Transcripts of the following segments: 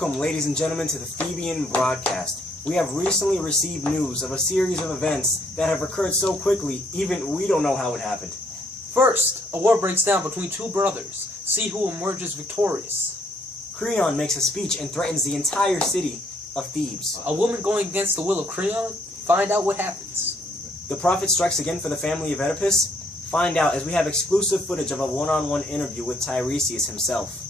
Welcome, ladies and gentlemen, to the Thebian Broadcast. We have recently received news of a series of events that have occurred so quickly, even we don't know how it happened. First, a war breaks down between two brothers. See who emerges victorious. Creon makes a speech and threatens the entire city of Thebes. A woman going against the will of Creon. Find out what happens. The prophet strikes again for the family of Oedipus. Find out as we have exclusive footage of a one-on-one interview with Tiresias himself.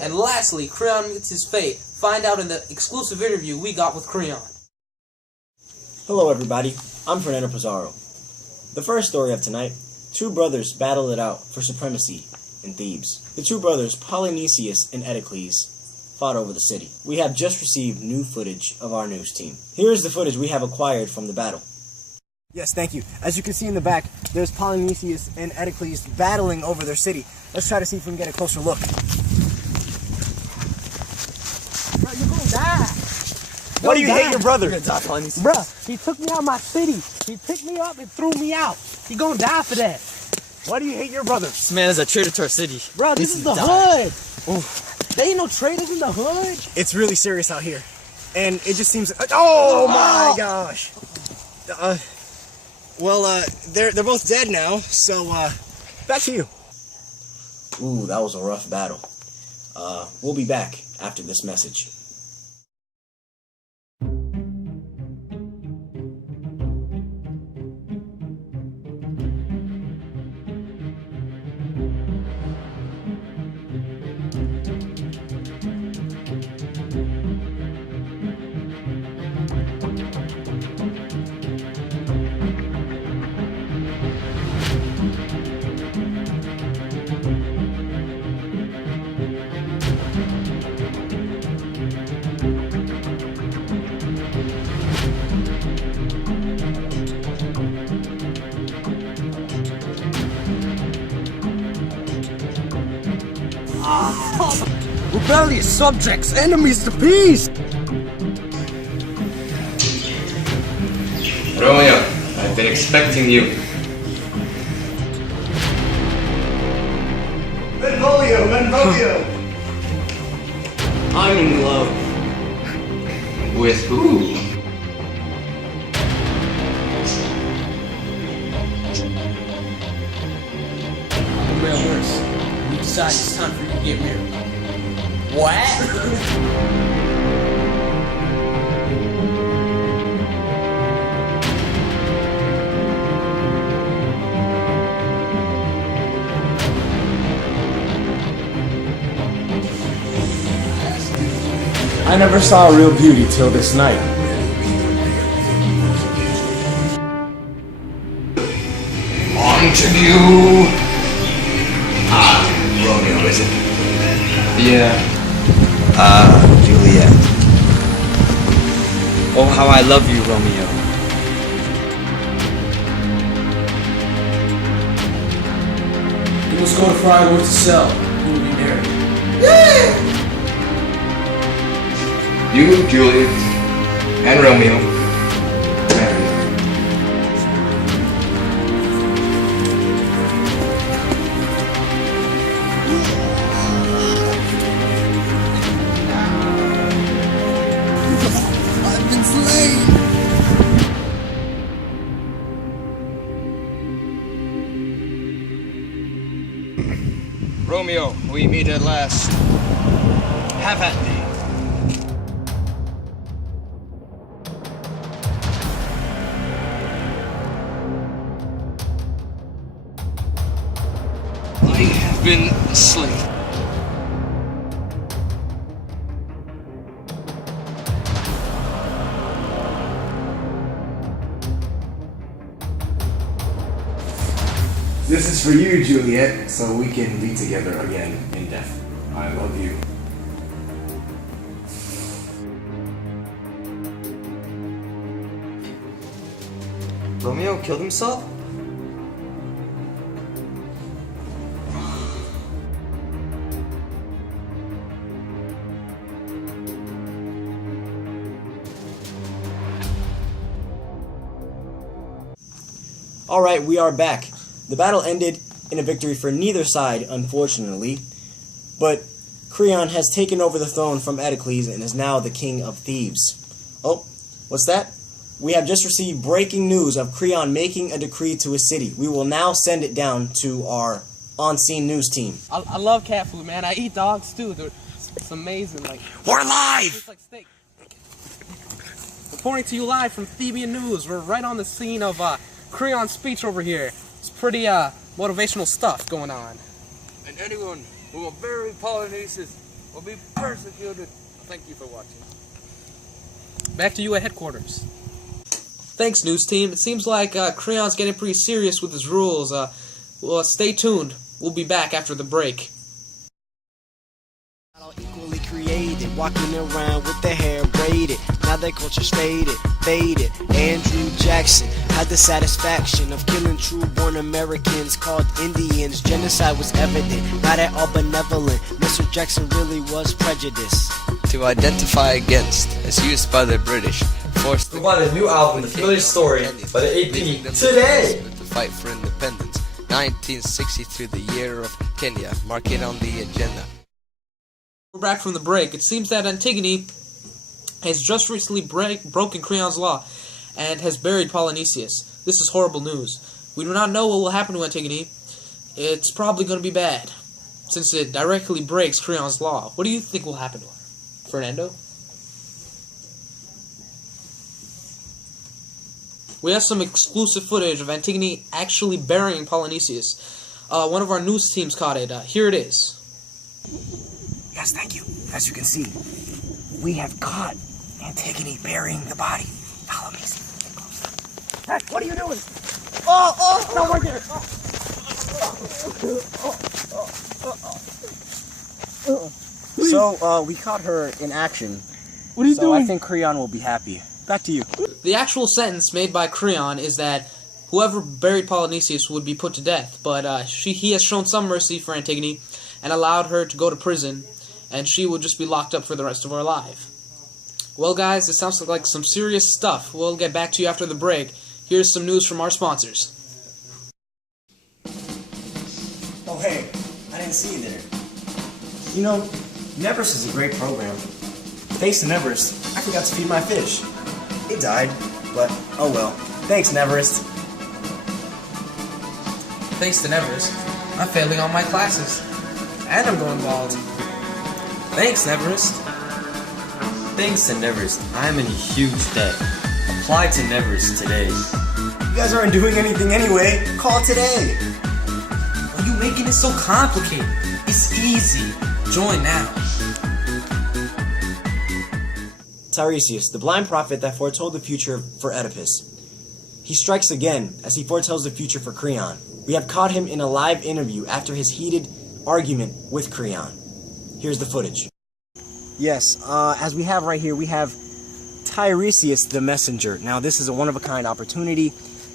And lastly, Creon meets his fate. Find out in the exclusive interview we got with Creon. Hello everybody, I'm Fernando. The first story of tonight, two brothers battle it out for supremacy in Thebes. The two brothers, Polynesius and Eteocles, fought over the city. We have just received new footage of our news team. Here is the footage we have acquired from the battle. Yes, thank you. As you can see in the back, there's Polynesius and Eteocles battling over their city. Let's try to see if we can get a closer look. Bro, you're gonna die. Why do you hate your brother? Bruh, he took me out of my city. He picked me up and threw me out. He gonna die for that. Why do you hate your brother? This man is a traitor to our city. Bro, this is the hood. Oof. There ain't no traitors in the hood. It's really serious out here. And it just seems... Oh my gosh! They're both dead now, so, back to you. Ooh, that was a rough battle. We'll be back after this message. Rebellious subjects, enemies to peace. Romeo, I've been expecting you. Benvolio! I'm in love. With who? Real worse. We decide it's time for you to get married. What? I never saw real beauty till this night. Montague! Romeo, is it? Yeah. Juliet. Oh, how I love you, Romeo. You must go to Friar to sell. You will be married. You, Juliet, and Romeo, married. I've been slain. Romeo, we meet at last. Have at thee. I have been slain. This is for you, Juliet, so we can be together again in death. I love you. Romeo killed himself? Alright, we are back. The battle ended in a victory for neither side, unfortunately. But Creon has taken over the throne from Edicles and is now the king of Thebes. Oh, what's that? We have just received breaking news of Creon making a decree to his city. We will now send it down to our on-scene news team. I love cat food, man. I eat dogs too. It's amazing. Like, we're live! It's like steak. Reporting to you live from Thebian News. We're right on the scene of Creon's speech over here. It's pretty motivational stuff going on. And anyone who will bury Polynesius will be persecuted. Thank you for watching. Back to you at headquarters. Thanks, news team. It seems like Creon's getting pretty serious with his rules. Well, stay tuned. We'll be back after the break. Equally created, walking around with their hair braided. Now their culture's faded. Andrew Jackson had the satisfaction of killing true-born Americans called Indians. Genocide was evident, not at all benevolent. Mr. Jackson really was prejudiced. To identify against, as used by the British, forced We bought a new album, The Village Story, by the AP today! To fight for independence. 1963, the year of Kenya, mark it on the agenda. We're back from the break. It seems that Antigone has just recently broken Creon's law and has buried Polynesius. This is horrible news. We do not know what will happen to Antigone. It's probably going to be bad, since it directly breaks Creon's law. What do you think will happen to her, Fernando? We have some exclusive footage of Antigone actually burying Polynesius. One of our news teams caught it. Here it is. Yes, thank you. As you can see, we have caught Antigone burying the body. Follow me. Hey, what are you doing? Oh, no, right there. So, we caught her in action. What are you doing? I think Creon will be happy. Back to you. The actual sentence made by Creon is that whoever buried Polynesius would be put to death, but he has shown some mercy for Antigone and allowed her to go to prison, and she would just be locked up for the rest of her life. Well, guys, this sounds like some serious stuff. We'll get back to you after the break. Here's some news from our sponsors. Oh, hey, I didn't see you there. You know, Neverest is a great program. Thanks to Neverest, I forgot to feed my fish. It died, but oh well. Thanks, Neverest. Thanks to Neverest, I'm failing all my classes. And I'm going bald. Thanks, Neverest. Thanks to Neverest, I'm in a huge debt. Apply to Neverest today. You guys aren't doing anything anyway. Call today. Why are you making it so complicated? It's easy. Join now. Tiresias, the blind prophet that foretold the future for Oedipus. He strikes again as he foretells the future for Creon. We have caught him in a live interview after his heated argument with Creon. Here's the footage. Yes, as we have right here, we have Tiresias the messenger. Now, this is a one-of-a-kind opportunity,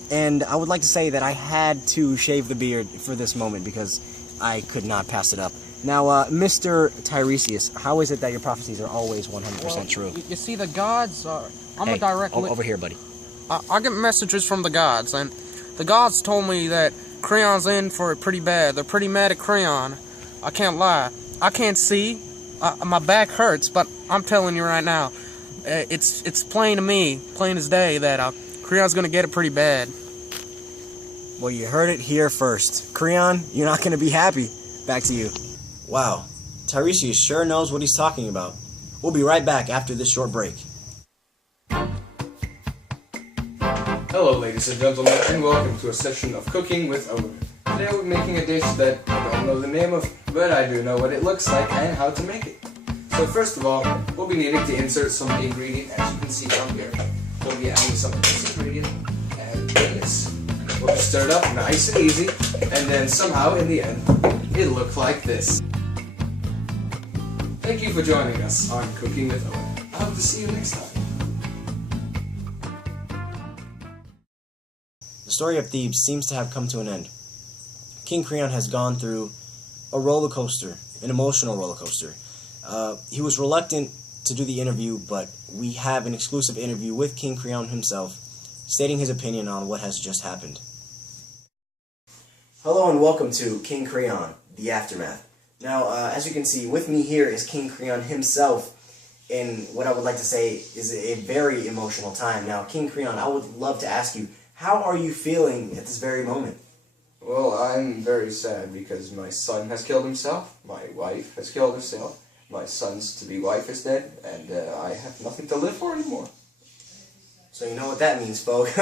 and I would like to say that I had to shave the beard for this moment because I could not pass it up. Now, Mr. Tiresias, how is it that your prophecies are always 100% true? You see, the gods are... I'm a direct... over here, buddy. I get messages from the gods, and the gods told me that Creon's in for it pretty bad. They're pretty mad at Creon. I can't lie. I can't see. My back hurts, but I'm telling you right now, it's plain to me, plain as day, that Creon's gonna get it pretty bad. Well, you heard it here first. Creon, you're not gonna be happy. Back to you. Wow, Tiresias sure knows what he's talking about. We'll be right back after this short break. Hello, ladies and gentlemen, and welcome to a session of Cooking with Owen. Today we're making a dish that I don't know the name of, but I do know what it looks like and how to make it. So first of all, we'll be needing to insert some ingredient, as you can see down here. We'll be adding some of this ingredient and this. We'll just stir it up nice and easy, and then somehow in the end, it'll look like this. Thank you for joining us on Cooking with Owen. I hope to see you next time. The story of Thebes seems to have come to an end. King Creon has gone through a roller coaster, an emotional roller coaster. He was reluctant to do the interview, but we have an exclusive interview with King Creon himself, stating his opinion on what has just happened. Hello and welcome to King Creon, The Aftermath. Now, as you can see, with me here is King Creon himself, in what I would like to say is a very emotional time. Now, King Creon, I would love to ask you, how are you feeling at this very moment? Well, I'm very sad because my son has killed himself, my wife has killed herself, my son's to-be wife is dead, and I have nothing to live for anymore. So you know what that means, folks.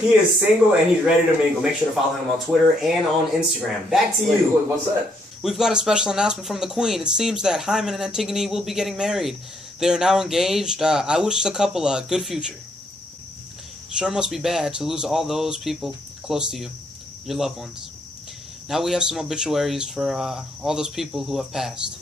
He is single and he's ready to mingle. Make sure to follow him on Twitter and on Instagram. Back to you. Wait, what's that? We've got a special announcement from the Queen. It seems that Hymen and Antigone will be getting married. They are now engaged. I wish the couple a good future. Sure must be bad to lose all those people close to you, your loved ones. Now we have some obituaries for all those people who have passed.